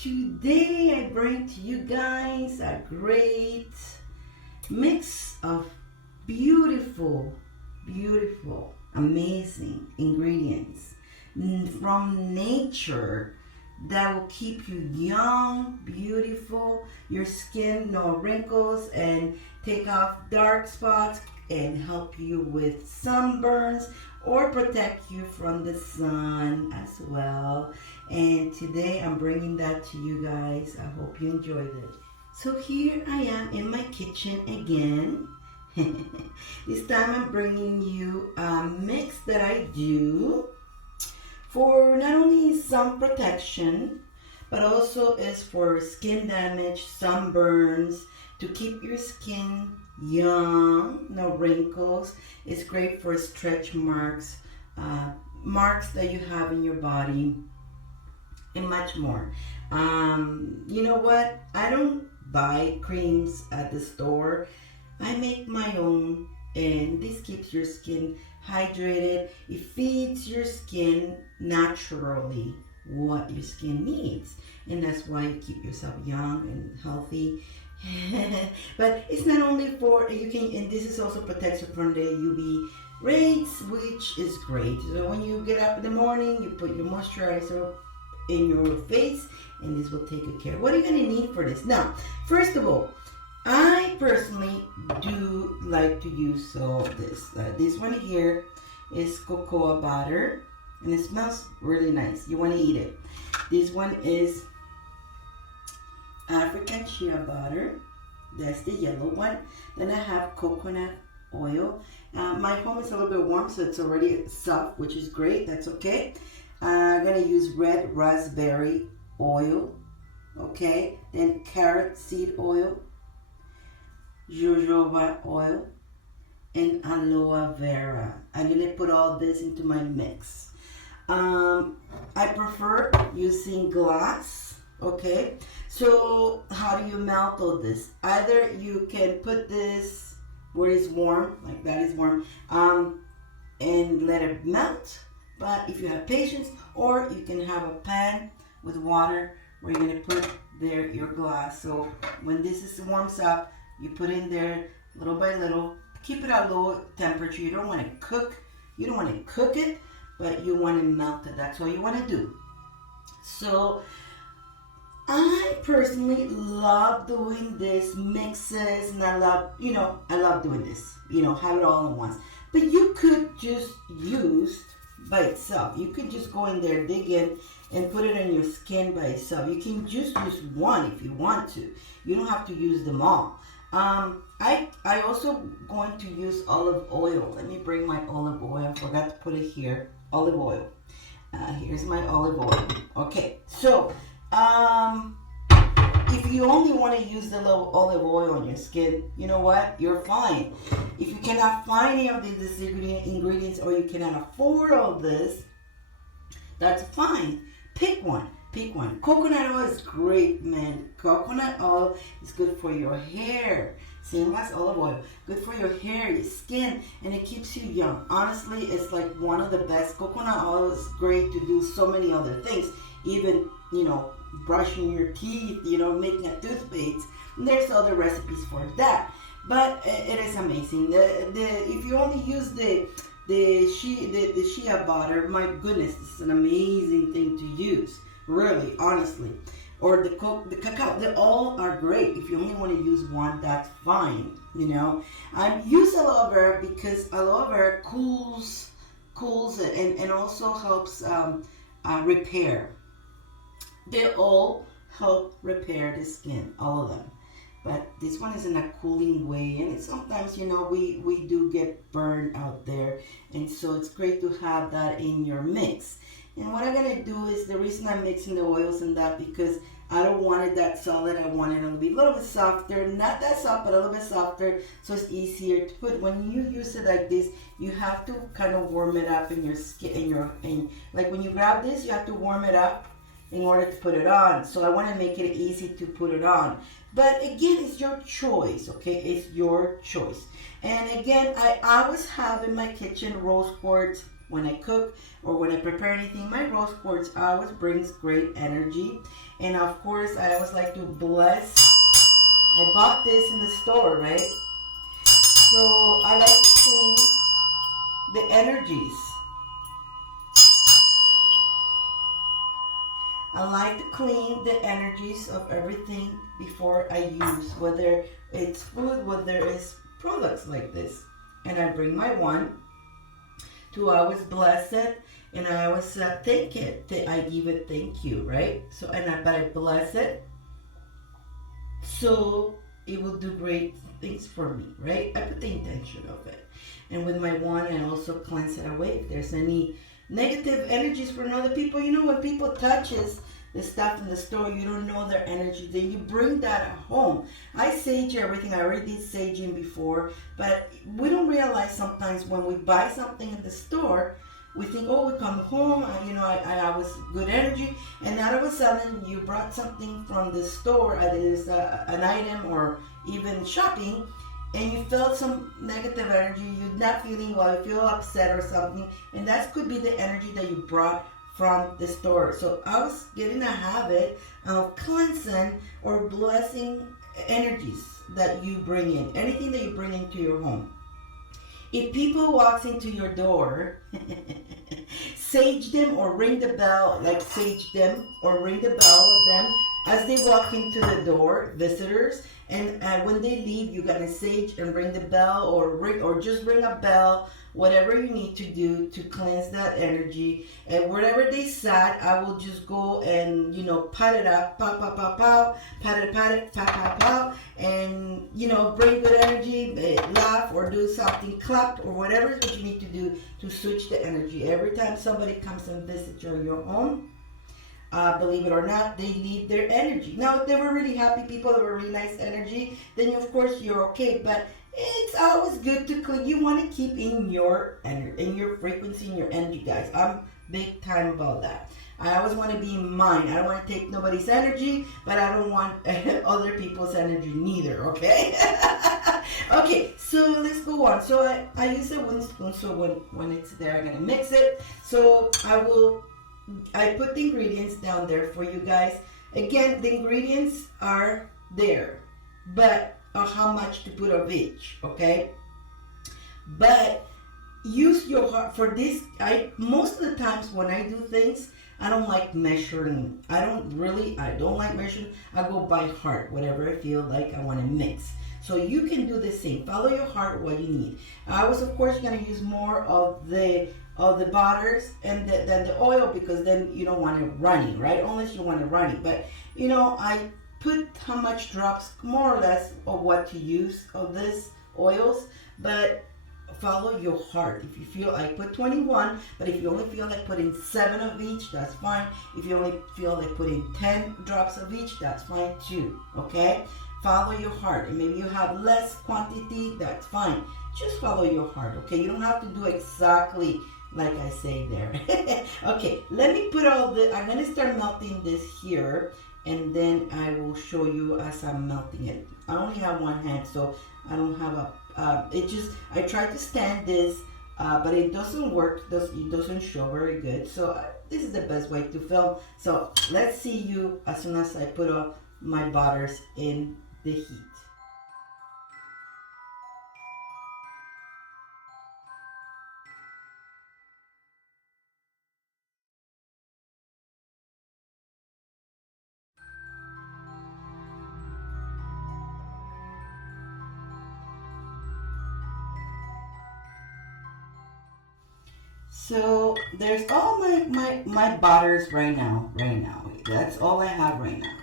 Today I bring to you guys a great mix of beautiful, amazing ingredients from nature that will keep you young, beautiful, your skin, no wrinkles, and take off dark spots and help you with sunburns or protect you from the sun as well. And today I'm bringing that to you guys. I hope you enjoyed it. So here I am in my kitchen again. This time I'm bringing you a mix that I do for not only sun protection, but also is for skin damage, sunburns, to keep your skin young, no wrinkles. It's great for stretch marks, marks that you have in your body, and much more. You know what? I don't buy creams at the store. I make my own, and this keeps your skin hydrated. It feeds your skin naturally what your skin needs, and that's why you keep yourself young and healthy. But it's not only for you can, and this is also protects you from the UV rays, which is great. So when you get up in the morning, you put your moisturizer in your face, and this will take good care. What are you going to need for this? Now, first of all, I personally do like to use this. This one here is cocoa butter, and it smells really nice. You want to eat it. This one is African shea butter. That's the yellow one. Then I have coconut oil. My home is a little bit warm, so it's already soft, which is great. That's okay. I'm going to use red raspberry oil. Okay. Then carrot seed oil, jojoba oil, and aloe vera. I'm going to put all this into my mix. I prefer using glass. Okay, so how do you melt all this? Either you can put this where it's warm, like that is warm, and let it melt. But if you have patience, or you can have a pan with water where you're going to put there your glass. So when this warms up, you put in there little by little. Keep it at low temperature. You don't want to cook. You don't want to cook it, but you want to melt it. That's all you want to do. So I personally love doing this mixes, and I love doing this, have it all at once. But you could just use by itself. You could just go in there, dig in, and put it on your skin by itself. You can just use one if you want to. You don't have to use them all. I also going to use olive oil. Let me bring my olive oil. I forgot to put it here. Olive oil. Here's my olive oil. Okay, so if you only want to use the little olive oil on your skin, you know what? You're fine. If you cannot find any of these ingredients, or you cannot afford all this, that's fine. Pick one. Pick one. Coconut oil is great, man. Coconut oil is good for your hair. Same as olive oil. Good for your hair, your skin, and it keeps you young. Honestly, it's like one of the best. Coconut oil is great to do so many other things. Even, brushing your teeth, making a toothpaste. And there's other recipes for that. But it is amazing. If you only use the shea butter, my goodness, this is an amazing thing to use. Really, honestly. Or the cacao, they all are great. If you only want to use one, that's fine. I use aloe vera because aloe vera cools it, and also helps repair. They all help repair the skin, all of them. But this one is in a cooling way, and sometimes, we do get burned out there, and so it's great to have that in your mix. And what I'm going to do is, the reason I'm mixing the oils and that, because I don't want it that solid. I want it to be a little bit softer, not that soft, but a little bit softer, so it's easier to put. When you use it like this, you have to kind of warm it up in your skin, like when you grab this, you have to warm it up in order to put it on. So I want to make it easy to put it on. But again, it's your choice, okay? It's your choice. And again, I always have in my kitchen rose quartz when I cook or when I prepare anything. My rose quartz always brings great energy. And of course, I always like to bless. I bought this in the store, right? So I like to clean the energies. I like to clean the energies of everything before I use, whether it's food, whether it's products like this. And I bring my wand to always bless it, and I always thank it. I give it thank you, right? So but I bless it, so it will do great things for me, right? I put the intention of it, and with my wand, I also cleanse it away. If there's any negative energies from other people, you know, when people touches the stuff in the store, you don't know their energy, then you bring that at home. I sage everything. I already did saging before, but we don't realize sometimes when we buy something in the store, we think, oh, we come home, I was good energy, and all of a sudden you brought something from the store, either it's an item or even shopping, and you felt some negative energy, you're not feeling well, you feel upset or something, and that could be the energy that you brought from the store. So I was getting a habit of cleansing or blessing energies that you bring in, anything that you bring into your home. If people walks into your door, sage them or ring the bell, like sage them or ring the bell with them as they walk into the door, visitors, and when they leave, you're gonna sage and ring the bell or just ring a bell, whatever you need to do to cleanse that energy. And wherever they sat, I will just go and, pat it up, pow, pow, pow, pow, pat it, pow, pow, pow, and, bring good energy, laugh or do something, clap or whatever is what you need to do to switch the energy. Every time somebody comes and visits your home, believe it or not, they leave their energy. Now, if they were really happy people, they were really nice energy, then of course you're okay. But it's always good to clean. You want to keep in your energy, in your frequency, in your energy, guys. I'm big time about that. I always want to be mine. I don't want to take nobody's energy, but I don't want other people's energy neither. Okay. Okay. So let's go on. So I use a wooden spoon. So when it's there, I'm gonna mix it. So I put the ingredients down there for you guys. Again, the ingredients are there, but how much to put of each, okay? But use your heart for this. Most of the times when I do things, I don't like measuring. I don't like measuring. I go by heart, whatever I feel like I want to mix. So you can do the same. Follow your heart, what you need. I was, of course, going to use more of the butters and than the oil, because then you don't want it runny, right? Unless you want it runny. But, I put how much drops, more or less, of what to use of this oils, but follow your heart. If you feel, I put 21, but if you only feel like putting 7 of each, that's fine. If you only feel like putting 10 drops of each, that's fine too, okay? Follow your heart, and maybe you have less quantity, that's fine. Just follow your heart, okay? You don't have to do exactly like I say there. Okay, let me put I'm gonna start melting this here, and then I will show you as I'm melting it. I only have one hand, so I don't have I tried to stand this, but it doesn't work, it doesn't show very good. So this is the best way to film. So let's see you as soon as I put up my butters in the heat. So there's all my butters right now. That's all I have right now.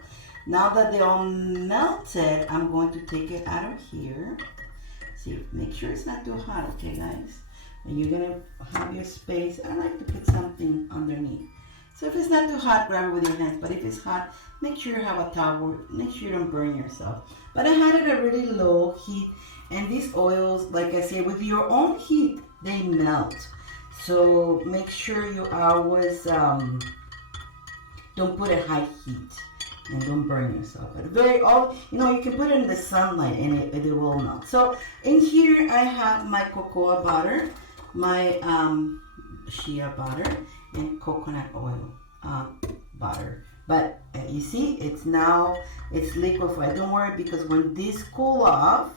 Now that they all melted, I'm going to take it out of here. See, make sure it's not too hot, okay, guys? And you're gonna have your space. I like to put something underneath. So if it's not too hot, grab it with your hands. But if it's hot, make sure you have a towel. Make sure you don't burn yourself. But I had it at a really low heat. And these oils, like I say, with your own heat, they melt. So make sure you always don't put a high heat and don't burn yourself. But you can put it in the sunlight and it will melt. So in here I have my cocoa butter, my shea butter, and coconut oil butter But you see, it's liquefied. Don't worry, because when this cool off,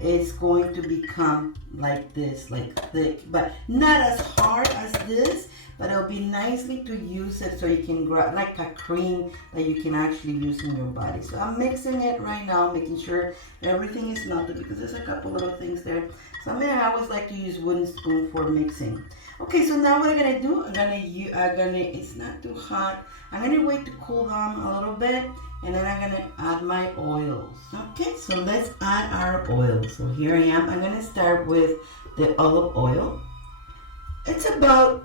it's going to become like this, like thick, but not as hard as this, but it'll be nicely to use it so you can grab like a cream that you can actually use in your body. So I'm mixing it right now, making sure everything is melted, because there's a couple little things there. So I always like to use wooden spoon for mixing. Okay, so now what I'm gonna do, it's not too hot. I'm gonna wait to cool down a little bit, and then I'm gonna add my oils. Okay, so let's add our oil. So here I am. I'm gonna start with the olive oil. It's about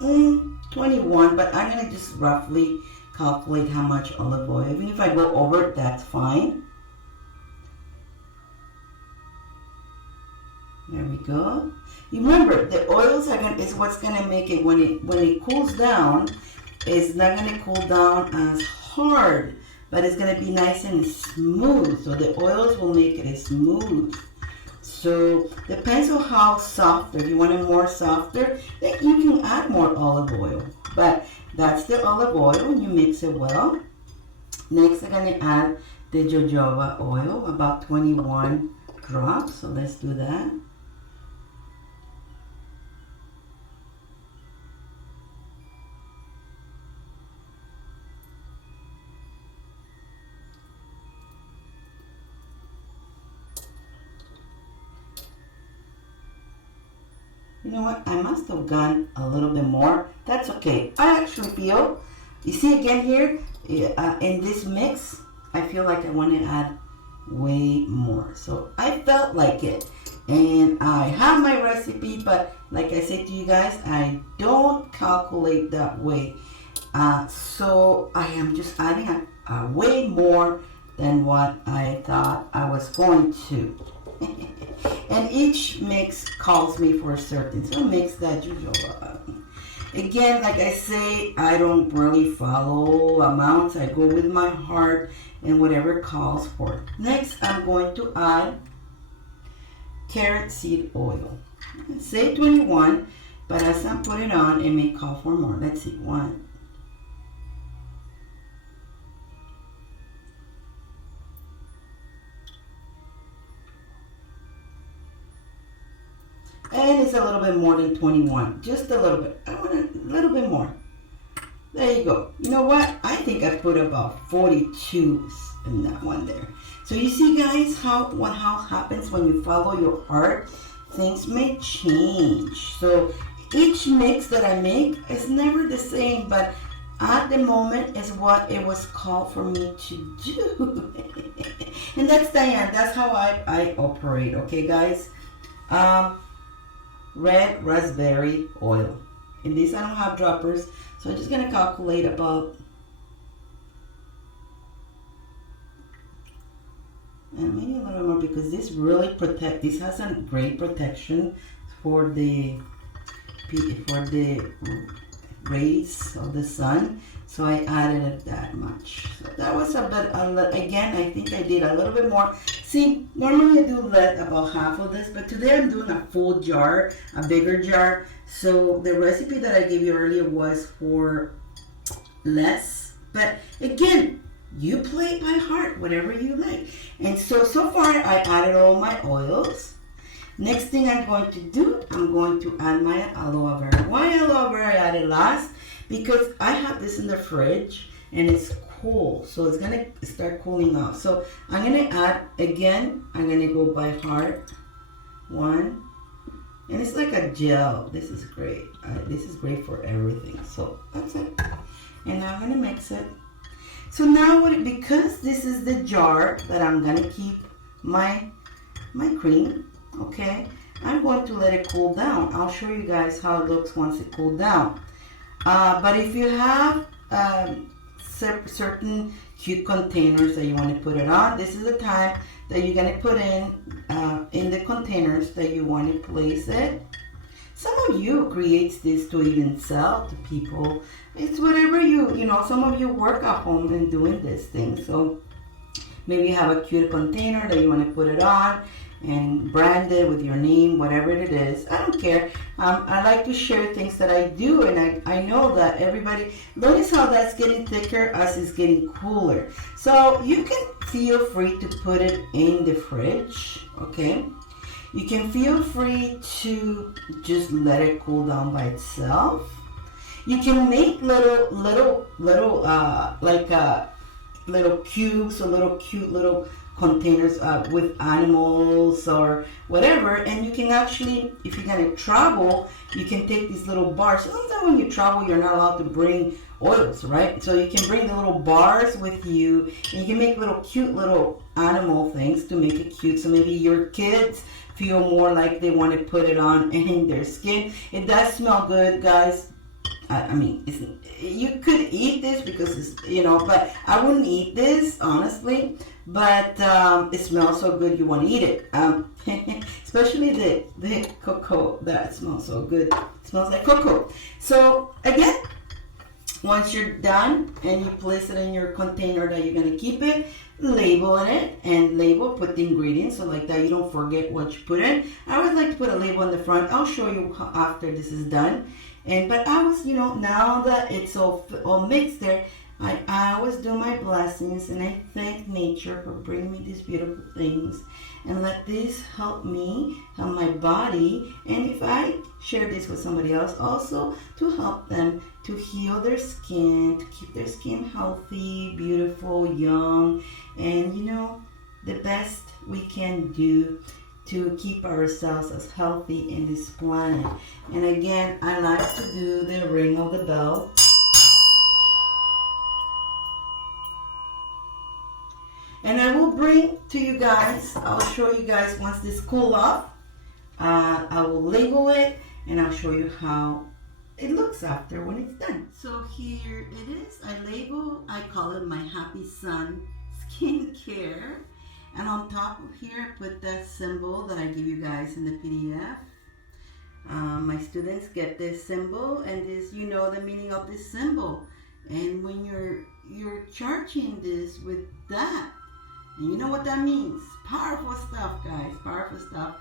21, but I'm gonna just roughly calculate how much olive oil. Even if I go over, that's fine. There we go. Remember, the oils is what's gonna make it when it cools down. It's not gonna cool down as hard, but it's gonna be nice and smooth. So the oils will make it smooth. So depends on how soft. If you want it more softer, then you can add more olive oil. But that's the olive oil, and you mix it well. Next, I'm gonna add the jojoba oil, about 21 drops. So let's do that. You know what? I must have gone a little bit more. That's okay. I actually feel, you see again here, in this mix, I feel like I want to add way more. So I felt like it. And I have my recipe, but like I said to you guys, I don't calculate that way. So I am just adding a way more than what I thought I was going to. And each mix calls me for a certain, so mix that jojoba. Again, like I say, I don't really follow amounts. I go with my heart and whatever calls for. Next, I'm going to add carrot seed oil. Say 21, but as I'm putting it on, it may call for more. Let's see, 1. And it's a little bit more than 21. Just a little bit. I want a little bit more. There you go. You know what? I think I put about 42 in that one there. So you see, guys, how happens when you follow your heart? Things may change. So each mix that I make is never the same, but at the moment is what it was called for me to do. And that's Diane. That's how I operate. Okay, guys? Red raspberry oil. In this I don't have droppers, so I'm just going to calculate about, and maybe a little more, because this really this has a great protection for the rays of the sun. So I added it that much. So that was a bit, again, I think I did a little bit more. See, normally I do about half of this, but today I'm doing a full jar, a bigger jar. So the recipe that I gave you earlier was for less. But again, you play it by heart, whatever you like. And so far I added all my oils. Next thing I'm going to do, I'm going to add my aloe vera. Why aloe vera I added last? Because I have this in the fridge and it's cool, so it's gonna start cooling off. So I'm gonna add again. I'm gonna go by heart. 1, and it's like a gel. This is great. This is great for everything. So that's it. And now I'm gonna mix it. So now because this is the jar that I'm gonna keep my cream. Okay, I'm going to let it cool down. I'll show you guys how it looks once it cooled down. But if you have certain cute containers that you want to put it on, this is the time that you're going to put in the containers that you want to place it. Some of you creates this to even sell to people. It's whatever you know, some of you work at home and doing this thing. So maybe you have a cute container that you want to put it on. and brand it with your name, whatever it is. I don't care. I like to share things that I do, and I know that everybody, notice how that's getting thicker as it's getting cooler. So you can feel free to put it in the fridge, okay? You can feel free to just let it cool down by itself. You can make little cubes or little cute little containers with animals or whatever, and you can actually, if you're gonna travel, you can take these little bars. Sometimes when you travel, you're not allowed to bring oils, right? So you can bring the little bars with you, and you can make little cute little animal things to make it cute. So maybe your kids feel more like they want to put it on in their skin. It does smell good, guys. I mean, you could eat this because it's, but I wouldn't eat this, honestly. But it smells so good, you want to eat it. Especially the cocoa, that smells so good. It smells like cocoa. So again, once you're done and you place it in your container that you're going to keep it, label it and put the ingredients so like that you don't forget what you put in. I always like to put a label on the front. I'll show you after this is done. But I was, now that it's all mixed there, I always do my blessings and I thank nature for bringing me these beautiful things and let this help me, help my body, and if I share this with somebody else, also to help them to heal their skin, to keep their skin healthy, beautiful, young, and the best we can do to keep ourselves as healthy in this planet. And again, I like to do the ring of the bell. And I will bring to you guys, I'll show you guys once this cool off. I will label it and I'll show you how it looks after when it's done. So here it is. I call it my Happy Sun Skincare. And on top of here, I put that symbol that I give you guys in the PDF. My students get this symbol, and this, the meaning of this symbol. And when you're charging this with that, and you know what that means. Powerful stuff, guys. Powerful stuff.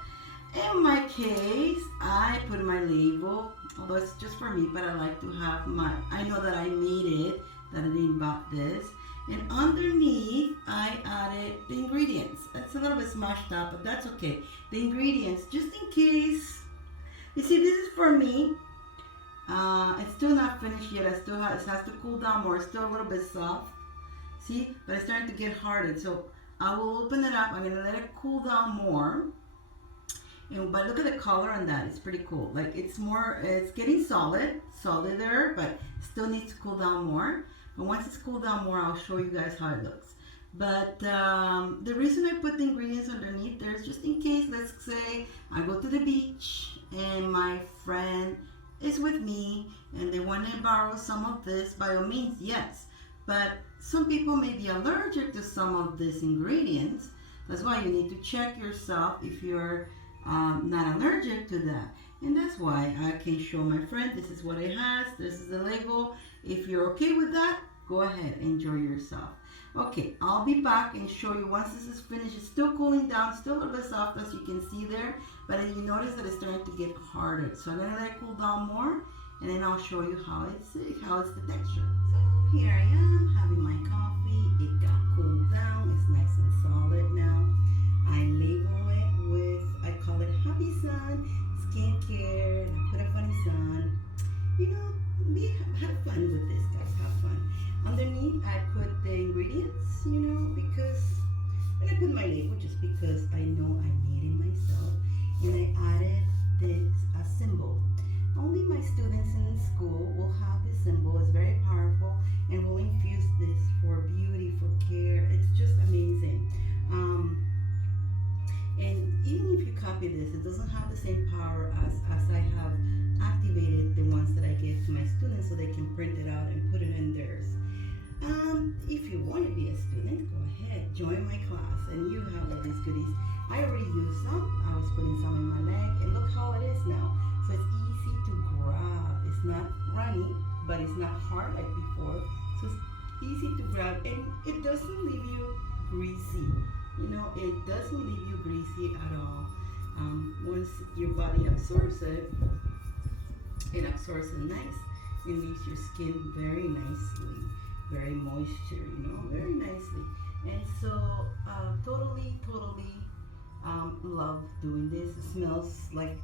In my case, I put my label, although it's just for me, but I like to have I know that I made it, that I didn't buy this. And underneath, I added the ingredients. It's a little bit smashed up, but that's okay. The ingredients, just in case. You see, this is for me. It's still not finished yet. It has to cool down more. It's still a little bit soft. See, but it's starting to get hardened. So I will open it up. I'm gonna let it cool down more. But look at the color on that. It's pretty cool. Like it's getting solider, but still needs to cool down more. But once it's cooled down more, I'll show you guys how it looks. But the reason I put the ingredients underneath there is just in case, let's say I go to the beach and my friend is with me and they want to borrow some of this, by all means, yes. But some people may be allergic to some of these ingredients. That's why you need to check yourself if you're not allergic to that. And that's why I can show my friend, this is what it has, this is the label. If you're okay with that, go ahead, enjoy yourself. Okay, I'll be back and show you once this is finished. It's still cooling down, still a little bit soft as you can see there, but then you notice that it's starting to get harder. So I'm gonna let it cool down more, and then I'll show you how it's the texture. So here I am having my coffee. It got cooled down. It's nice and solid now. I label it with, I call it Happy Sun Skincare. I put a funny sun. Have fun with this, guys. Have fun. Underneath, I put the ingredients, because, and I put my label just because I know I made it myself. And I added this symbol. Only my students in school will have this symbol. It's very powerful and will infuse this for beauty, for care. It's just amazing. And even if you copy this, it doesn't have the same power as I have activated the ones that I gave to my students so they can print it out and put it in theirs. If you want to be a student, go ahead, join my class, and you have all these goodies. I already used some. I was putting some in my leg, and look how it is now. So it's easy to grab. It's not runny, but it's not hard like before. So it's easy to grab, and it doesn't leave you greasy. You know, it doesn't leave you greasy at all. Once your body absorbs it, it absorbs it nice and leaves your skin very nicely, very moisture, you know, very nicely. And so, totally love doing this. It smells like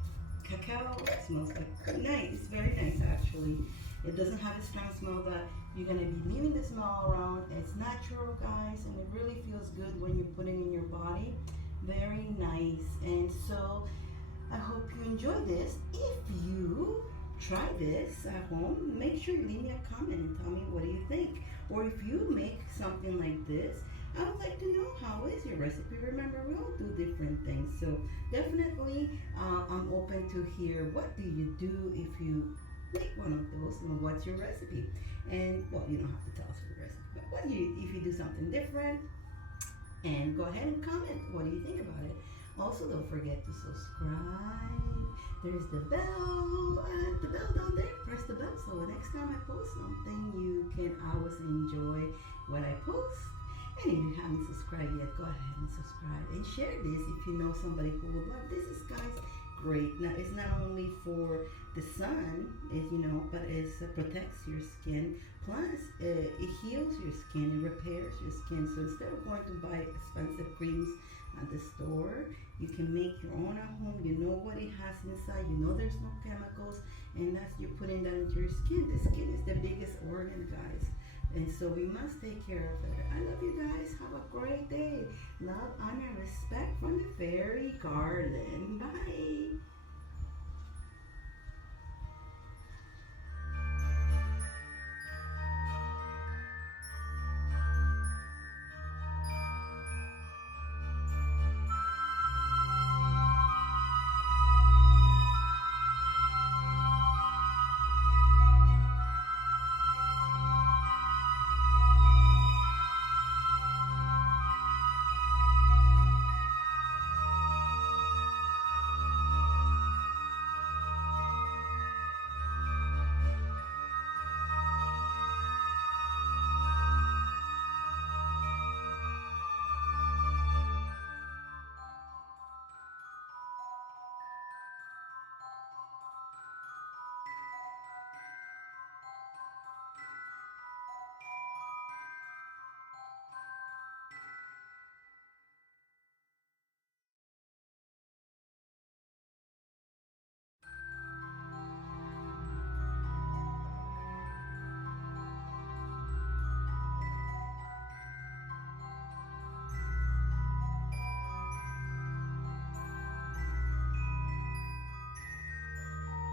cacao. It smells like nice. It's very nice actually. It doesn't have a strong smell that you're gonna be leaving the smell around. It's natural, guys, and it really feels good when you put it in your body. Very nice. And so I hope you enjoy this. If you try this at home, make sure you leave me a comment and tell me what do you think. Or if you make something like this, I would like to know how is your recipe. Remember, we all do different things, so definitely I'm open to hear what do you do if you make one of those and what's your recipe. And well, you don't have to tell us your recipe, but what do you, if you do something different, and go ahead and comment. What do you think about it? Also, don't forget to subscribe. There's the bell, the bell down there. Press the bell so the next time I post something, you can always enjoy what I post. And if you haven't subscribed yet, go ahead and subscribe and share this if you know somebody who would love this. Is, guys, great. Now, it's not only for the sun, you know, but it protects your skin. Plus, it heals your skin, it repairs your skin. So instead of going to buy expensive creams at the store, you can make your own at home. You know what it has inside. You know there's no chemicals, and that's you're putting that into your skin. The skin is the biggest organ, guys. And so we must take care of it. I love you guys. Have a great day. Love, honor, and respect from the fairy garden. Bye.